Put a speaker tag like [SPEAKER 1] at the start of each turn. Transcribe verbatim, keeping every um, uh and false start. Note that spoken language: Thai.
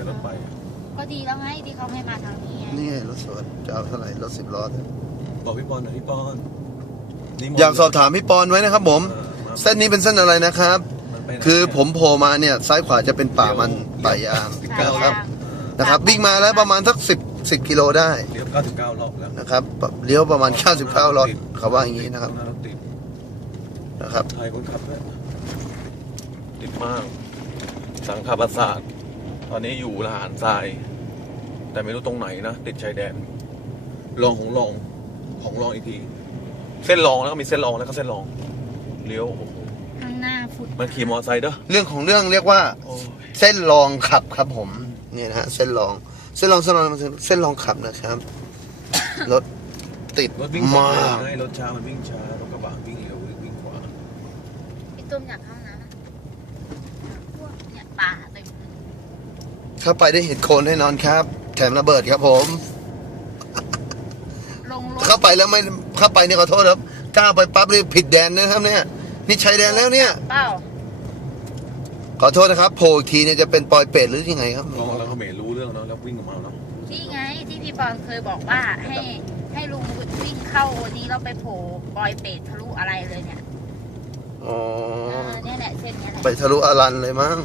[SPEAKER 1] รถไป
[SPEAKER 2] ก็ดีแล้วไงที่เขาให้มาทางนี้ไง
[SPEAKER 3] นี่รถสวนจะเอาเท่าไหร่รถสิบล้อ
[SPEAKER 1] บอกพี่ปอนหน่อยพี่ปอน
[SPEAKER 3] อยากสอบถามพี่ปอนไว้นะครับผมเส้นนี้เป็นเส้นอะไรนะครับคือผมโผล่มาเนี่ยซ้ายขวาจะเป็นป่ามันป่ายางนะครับนะครับวิ่งมาแล้วประมาณสักสิบสิบกิโลได้
[SPEAKER 1] เลี้ยวเก้าสิบเก้ารอบแล้ว
[SPEAKER 3] นะครับเลี้ยวประมาณเก้าสิบเก้ารอบเขาว่าอย่างนี้นะครับนะครับ
[SPEAKER 1] ไทยคนขับด้วยติดมากสังขประสาทตอนนี้อยู่ละหารทรายแต่ไม่รู้ตรงไหนนะติดชายแดนลองของลองของลองอีกทีเส้นรองแล้วก็มีเส้นรองแล้วก็เส้นรองเลี้ยว
[SPEAKER 2] ข้างหน้าฟุต
[SPEAKER 1] มันขี่มอเตอร์ไซค์เด้อ
[SPEAKER 3] เรื่องของเรื่องเรียกว่าเส้นรองขับครับผมเนี่ยนะฮะเส้นรองเส้นรองเส้นรองเส้นรองขับนะครับรถติด
[SPEAKER 1] รถวิ่ง
[SPEAKER 3] มาก
[SPEAKER 1] รถช้ามันวิ่งช้ารถกระบะวิ่งเร็ววิ่งขวา
[SPEAKER 2] พี่ตุ้มอยากเข้าน้ำพวกเนี่ยป่าเต็ม
[SPEAKER 3] เข้าไปได้เห็นโคลนแน่นอนครับแถมระเบิดครับผม
[SPEAKER 2] ลงรถ
[SPEAKER 3] เข้าไปแล้วไม่เข้าไปเนี่ยขอโทษครับก้าวไปปั๊บเลยผิดแดนนะครับเนี่ยนี่ชายแดนแล้วเนี่ย
[SPEAKER 2] เปล่า
[SPEAKER 3] ขอโทษนะครับโผล่อีกทีเนี่ยจะเป็นปอยเป็ดหรือยังไงครับ
[SPEAKER 1] ลองแล้วเขาไม่รู้เรื่องเนาะแล้ววิ่งออกมาเนาะ
[SPEAKER 2] ที่ไงที่พี่ปอนเคยบอกว่าให้ให้ลุงวิ่งเข้านี้เราไปโผล่ปอยเป็ดทะลุอะไรเลยเนี่ย
[SPEAKER 3] อ๋อ
[SPEAKER 2] เนี่ยแหละเส้นนี้แหละ
[SPEAKER 3] ไปทะลุอารันเลยมั้ง